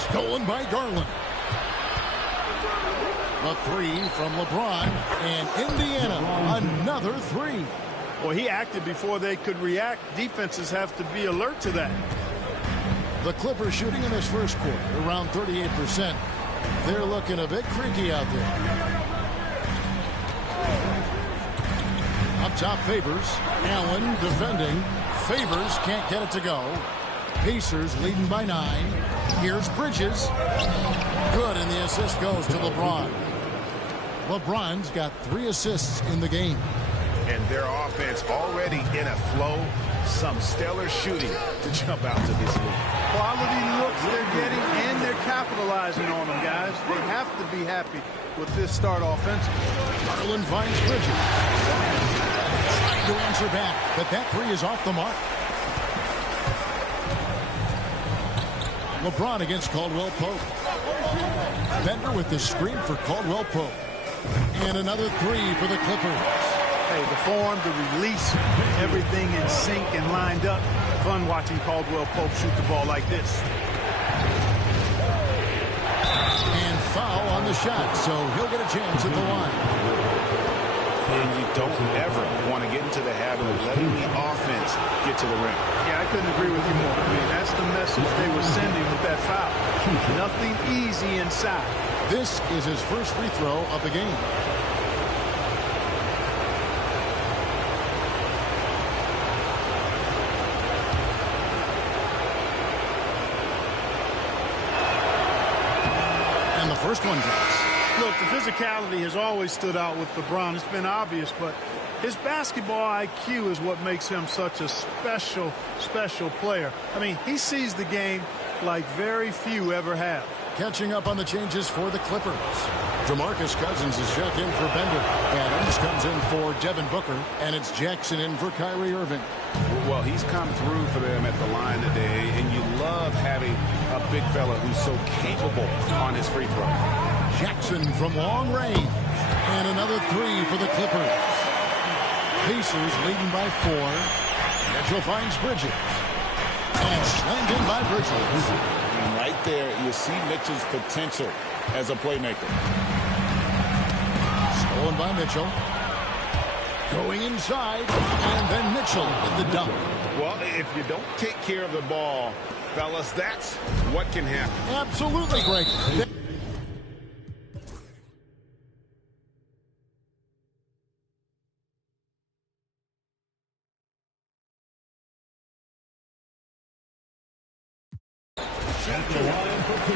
Stolen by Garland. A 3 from LeBron, and Indiana, another 3. Well, he acted before they could react. Defenses have to be alert to that. The Clippers shooting in this first quarter around 38%. They're looking a bit creaky out there. Up top, Favors. Allen defending. Favors can't get it to go. Pacers leading by 9. Here's Bridges. Good, and the assist goes to LeBron. LeBron's got 3 assists in the game. And their offense already in a flow. Some stellar shooting to jump out to this league. Quality looks they're getting, and they're capitalizing on them, guys. They have to be happy with this start offensively. Garland finds Bridges. Trying to answer back, but that 3 is off the mark. LeBron against Caldwell Pope. Bender with the screen for Caldwell Pope. And another 3 for the Clippers. Hey, the form, the release, everything in sync and lined up. Fun watching Caldwell Pope shoot the ball like this. And foul on the shot, so he'll get a chance at the line. And you don't ever want to get into the habit of letting the offense get to the rim. Yeah, I couldn't agree with you more. I mean, that's the message they were sending with that foul. Nothing easy inside. This is his first free throw of the game. first one drops. Look, the physicality has always stood out with LeBron. It's been obvious, but his basketball IQ is what makes him such a special, special player. I mean, he sees the game like very few ever have. Catching up on the changes for the Clippers. DeMarcus Cousins is checked in for Bender. Adams comes in for Devin Booker. And it's Jackson in for Kyrie Irving. Well, he's come through for them at the line today, and you love having a big fella who's so capable on his free throw. Jackson from long range. And another three for the Clippers. Pacers leading by 4. Mitchell finds Bridges. And slammed in by Bridges. And right there, you see Mitchell's potential as a playmaker. Stolen by Mitchell. Going inside. And then Mitchell with the dunk. Well, if you don't take care of the ball, fellas, that's what can happen. Absolutely great. At the line for 2,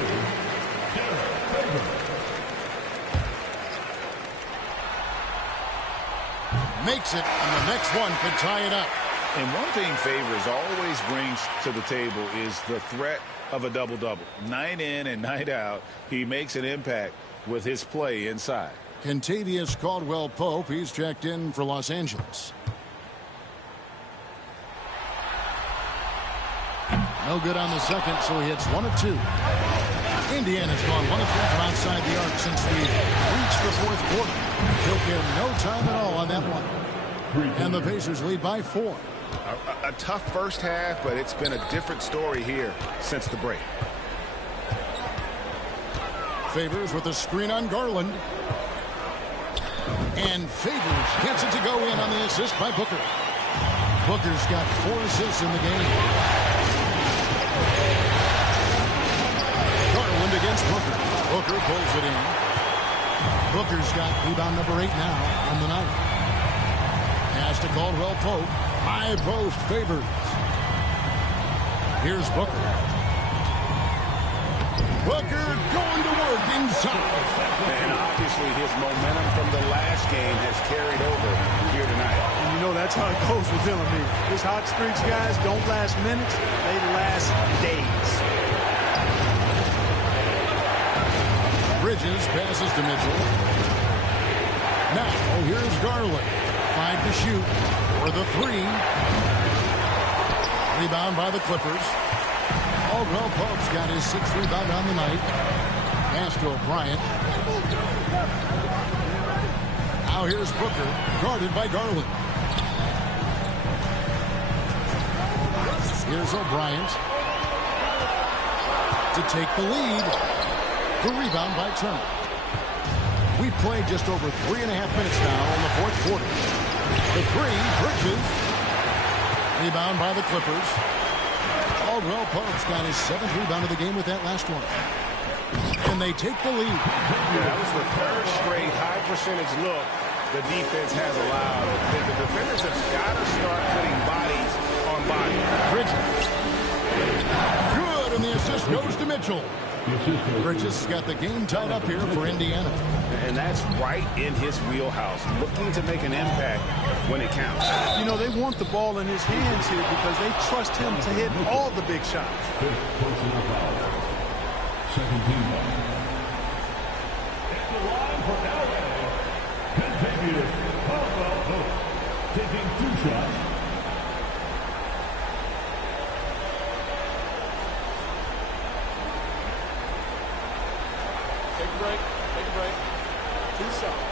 Derek Favors. Makes it, and the next one could tie it up. And one thing Favors always brings to the table is the threat of a double-double. Night in and night out, he makes an impact with his play inside. Kentavious Caldwell-Pope, he's checked in for Los Angeles. No good on the second, so he hits 1 of 2. Indiana's gone 1 of 3 from outside the arc since we reached the fourth quarter. Took him no time at all on that one. And the Pacers lead by 4. A tough first half, but it's been a different story here since the break. Favors with a screen on Garland. And Favors gets it to go in on the assist by Booker. Booker's got 4 assists in the game. Garland against Booker. Booker pulls it in. Booker's got rebound number 8 now on the night. Pass to Caldwell-Pope. High post Favors. Here's Booker. Booker going to work inside. And obviously his momentum from the last game has carried over here tonight. And you know that's how it goes with him. I mean, his hot streaks, guys, don't last minutes. They last days. Bridges passes to Mitchell. Now, here's Garland. 5 to shoot for the 3. Rebound by the Clippers. Caldwell-Pope's got his 6th rebound on the night. Pass to O'Brien. Now here's Booker, guarded by Garland. Here's O'Brien to take the lead. The rebound by Turner. We played just over 3.5 minutes now in the fourth quarter. The 3, Bridges. Rebound by the Clippers. Caldwell-Pope's got his 7th rebound of the game with that last one. And they take the lead. Yeah, that was the 3rd straight high percentage look the defense has allowed. The defenders have got to start putting bodies on bodies. Bridges. Good, and the assist goes to Mitchell. Bridges got the game tied up here for Indiana. And that's right in his wheelhouse, looking to make an impact when it counts. You know, they want the ball in his hands here because they trust him to hit all the big shots. 5th personal foul. Second team foul. At the line for LA, Kentavious Caldwell-Pope taking 2 shots. Take a break. Take a break. 2 shots.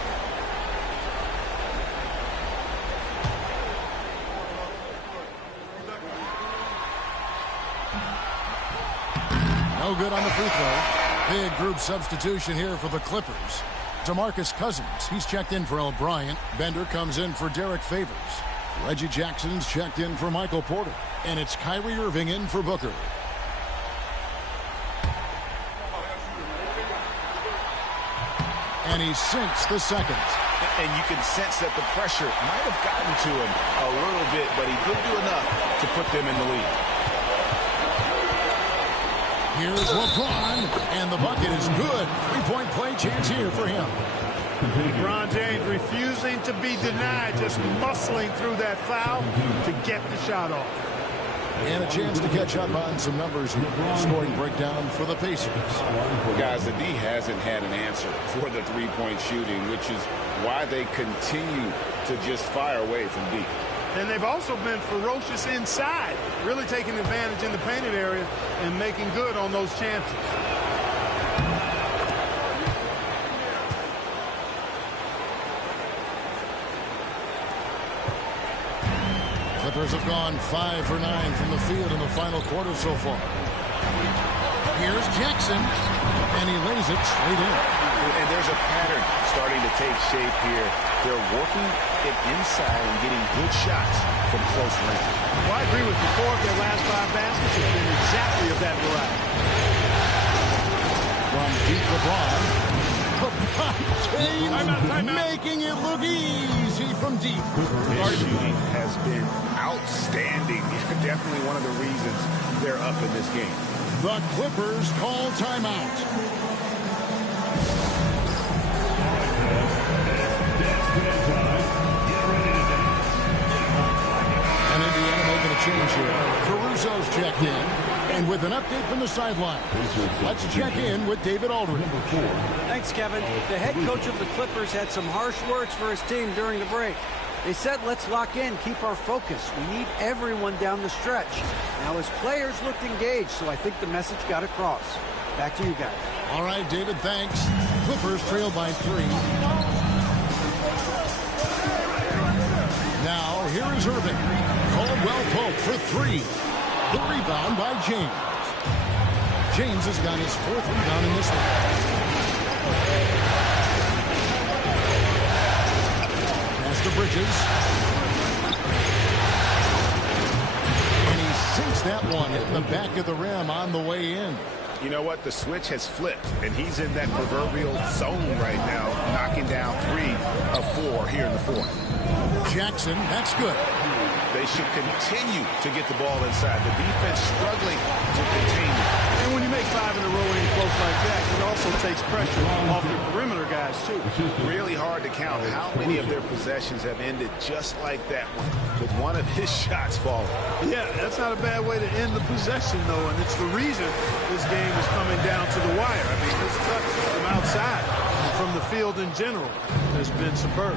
No good on the free throw. Big group substitution here for the Clippers. DeMarcus Cousins, he's checked in for O'Brien. Bender comes in for Derek Favors. Reggie Jackson's checked in for Michael Porter. And it's Kyrie Irving in for Booker. And he sinks the second. And you can sense that the pressure might have gotten to him a little bit, but he did do enough to put them in the lead. Here's LeBron, and the bucket is good. Three-point play chance here for him. LeBron James refusing to be denied, just muscling through that foul to get the shot off. And a chance to catch up on some numbers here. Scoring breakdown for the Pacers. Guys, the D hasn't had an answer for the three-point shooting, which is why they continue to just fire away from deep. And they've also been ferocious inside, really taking advantage in the painted area and making good on those chances. Clippers have gone 5 for 9 from the field in the final quarter so far. Here's Jackson, and he lays it straight in. And there's a pattern starting to take shape here. They're working it inside and getting good shots from close range. Well, I agree with you. 4 of their last 5 baskets have been exactly of that variety. From deep LeBron James making it look easy from deep. His shooting has been outstanding. Definitely one of the reasons they're up in this game. The Clippers call timeout. And Indiana making a change here. Caruso's checked in. And with an update from the sideline, let's check in with David Aldridge. Thanks, Kevin. The head coach of the Clippers had some harsh words for his team during the break. They said, let's lock in, keep our focus. We need everyone down the stretch. Now, his players looked engaged, so I think the message got across. Back to you guys. All right, David, thanks. Clippers trail by 3. Now, here is Irving. Caldwell Pope for 3. The rebound by James. James has got his 4th rebound in this one. Pass to Bridges. And he sinks that one at the back of the rim on the way in. You know what? The switch has flipped, and he's in that proverbial zone right now, knocking down 3 of 4 here in the 4th. Jackson, that's good. They should continue to get the ball inside. The defense struggling to contain it. And when you make 5 in a row in close like that, it also takes pressure off your perimeter guys, too. Really hard to count how many of their possessions have ended just like that one, with one of his shots falling. Yeah, that's not a bad way to end the possession, though, and it's the reason this game is coming down to the wire. I mean, this touch from outside and from the field in general has been superb.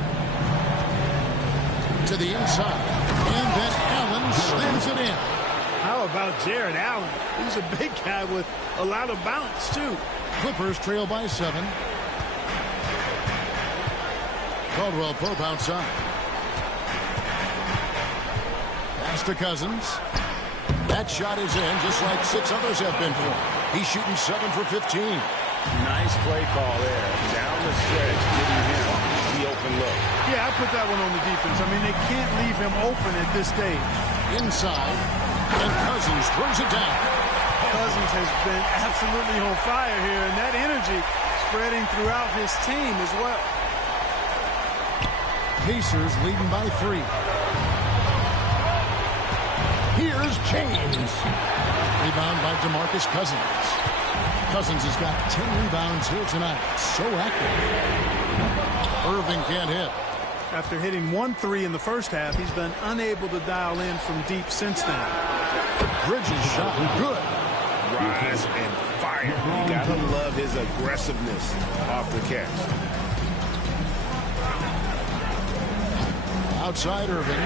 To the inside, and then Allen slams it in. How about Jared Allen? He's a big guy with a lot of bounce, too. Clippers trail by 7. Caldwell Pope outside. Pass to Cousins. That shot is in, just like 6 others have been for. He's shooting 7 for 15. Nice play call there. Down the stretch, giving him the open look. Yeah, I put that one on the defense. I mean, they can't leave him open at this stage. Inside, and Cousins throws it down. Cousins has been absolutely on fire here, and that energy spreading throughout his team as well. Pacers leading by 3. Here's James. Rebound by DeMarcus Cousins. Cousins has got 10 rebounds here tonight. So active. Irving can't hit. After hitting 1 3 in the first half, he's been unable to dial in from deep since then. Bridges shot good. Rise and fire. You gotta love his aggressiveness off the catch. Outside Irving.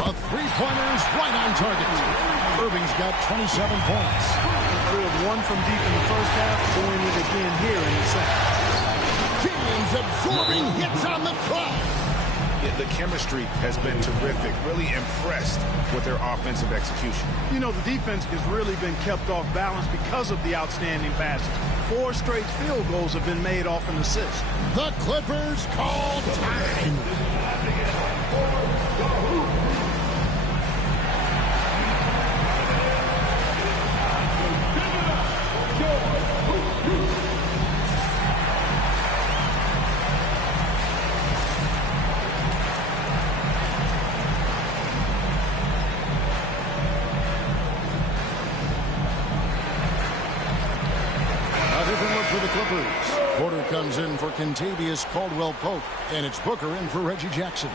A three-pointer is right on target. Irving's got 27 points. Good 1 from deep in the first half, doing it again here in the second. James absorbing hits on the clock. Yeah, the chemistry has been terrific. Really impressed with their offensive execution. You know, the defense has really been kept off balance because of the outstanding passes. 4 straight field goals have been made off an assist. The Clippers call time. Clippers. Porter comes in for Kentavious Caldwell-Pope, and it's Booker in for Reggie Jackson.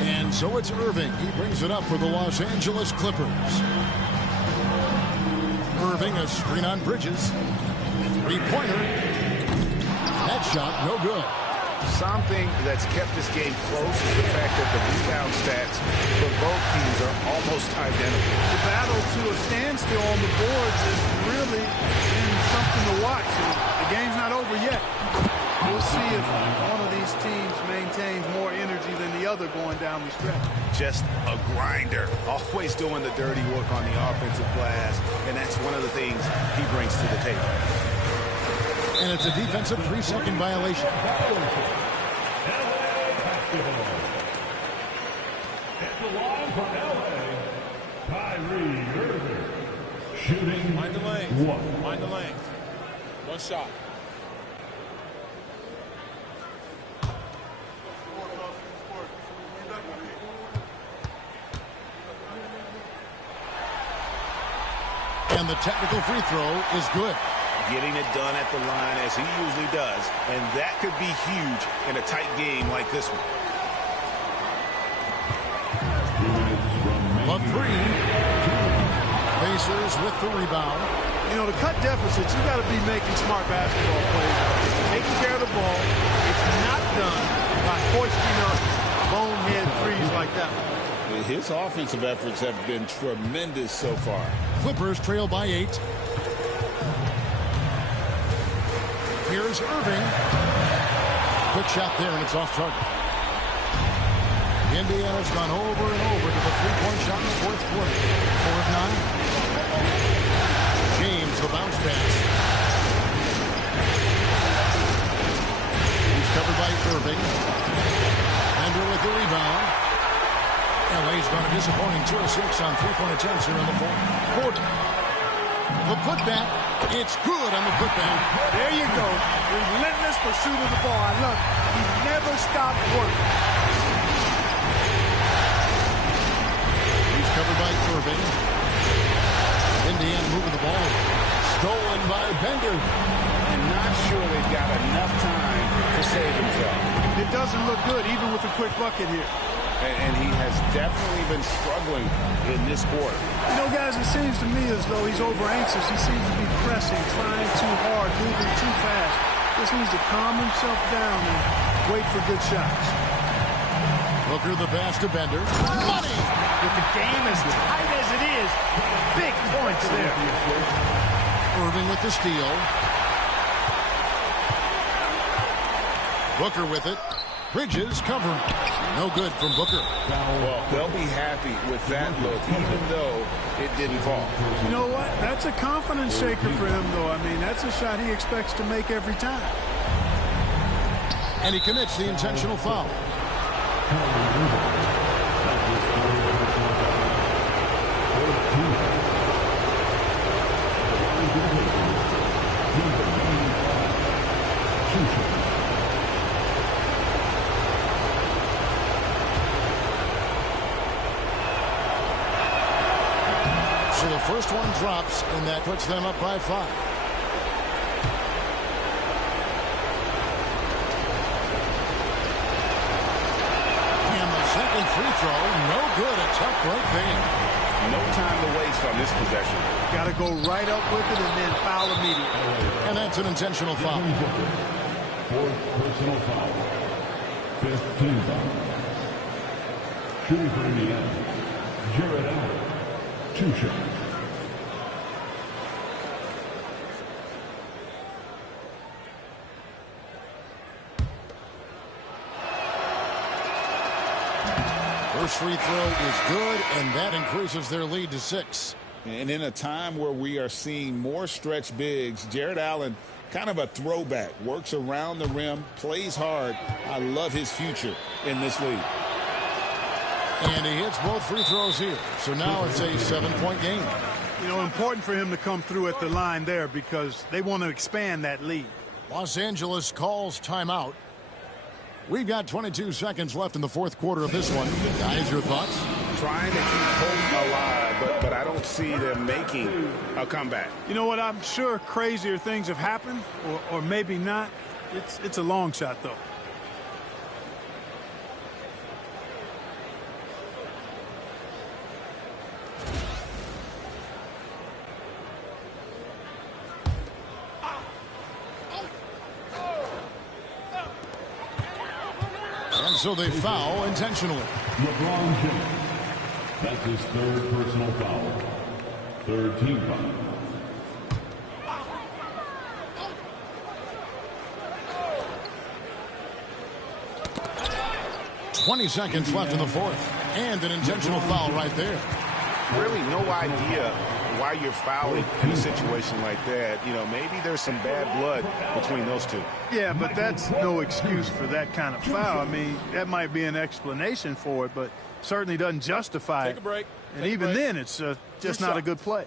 And so it's Irving. He brings it up for the Los Angeles Clippers. Irving, a screen on Bridges. Three-pointer. That shot, no good. Something that's kept this game close is the fact that the rebound stats for both teams are almost identical. The battle to a standstill on the boards is really been something to watch. The game's not over yet. We'll see if one of these teams maintains more energy than the other going down the stretch. Just a grinder, always doing the dirty work on the offensive glass, and that's one of the things he brings to the table. And it's a defensive 3-second violation. At the line for LA, Kyrie Irving. Shooting Mind the lane. one. Mind the lane. One shot. And the technical free throw is good. Getting it done at the line as he usually does, and that could be huge in a tight game like this one. A three. Pacers with the rebound. You know, to cut deficits, you got to be making smart basketball plays, taking care of the ball. It's not done by hoisting up bonehead threes like that. His offensive efforts have been tremendous so far. Clippers trail by 8. Here's Irving. Quick shot there, and it's off target. Indiana's gone over and over to the three-point shot in the fourth quarter. 4 of 9. James, the bounce pass. He's covered by Irving. Bender with the rebound. LA's gone a disappointing 2 of 6 on three-point attempts here in the fourth quarter. The putback. It's good on the putback. There you go. Relentless pursuit of the ball. I love it. He never stopped working. He's covered by Irving. Indiana moving the ball. Stolen by Bender. I'm not sure they've got enough time to save himself. It doesn't look good, even with a quick bucket here. And he has definitely been struggling in this quarter. You know, guys, it seems to me as though he's over-anxious. He seems to be pressing, trying too hard, moving too fast. Just needs to calm himself down and wait for good shots. Booker the pass to Bender. Money! With the game as tight as it is, big points there. Irving with the steal. Booker with it. Bridges covering. No good from Booker. Well, they'll be happy with that look, even though it didn't fall. You know what? That's a confidence shaker for him, though. I mean, that's a shot he expects to make every time. And he commits the intentional foul. So the first one drops, and that puts them up by 5. And the second free throw, no good. A tough break there. No time to waste on this possession. Got to go right up with it and then foul immediately. And that's an intentional foul. Fourth personal foul. Fifth team foul. Shooting for Indiana, Jared Allen. 2 shots. First free throw is good, and that increases their lead to 6. And in a time where we are seeing more stretch bigs, Jared Allen, kind of a throwback, works around the rim, plays hard. I love his future in this league. And he hits both free throws here. So now it's a 7-point game. You know, important for him to come through at the line there because they want to expand that lead. Los Angeles calls timeout. We've got 22 seconds left in the fourth quarter of this one. Guys, your thoughts? Trying to keep hope alive, but I don't see them making a comeback. You know what? I'm sure crazier things have happened, or maybe not. It's a long shot, though. And so they foul intentionally. LeBron James. That's his third personal foul. Third team foul. .20 seconds left in the fourth. And an intentional foul right there. Really no idea why you're fouling in a situation like that. You know, maybe there's some bad blood between those two. Yeah, but that's no excuse for that kind of foul. I mean, that might be an explanation for it, but certainly doesn't justify it. Take a break. And even then, it's just not a good play.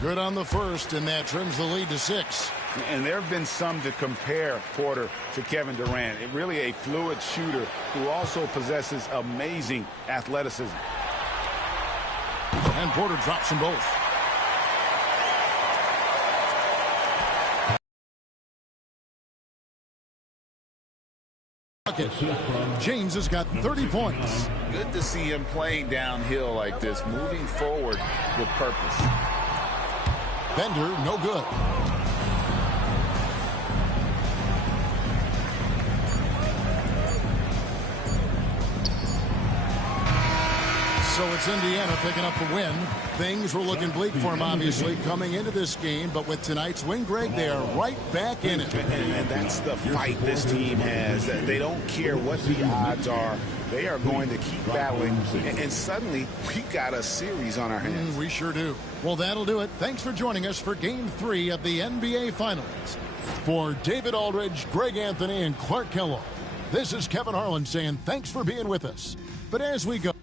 Good on the first, and that trims the lead to 6. And there have been some to compare Porter to Kevin Durant. Really a fluid shooter who also possesses amazing athleticism. And Porter drops them both. James has got 30 points. Good to see him playing downhill like this, moving forward with purpose. Bender, no good. So it's Indiana picking up the win. Things were looking bleak for him, obviously, coming into this game. But with tonight's win, Greg, they are right back in it. And that's the fight this team has. They don't care what the odds are. They are going to keep battling. And suddenly, we got a series on our hands. We sure do. Well, that'll do it. Thanks for joining us for Game 3 of the NBA Finals. For David Aldridge, Greg Anthony, and Clark Kellogg, this is Kevin Harlan saying thanks for being with us. But as we go,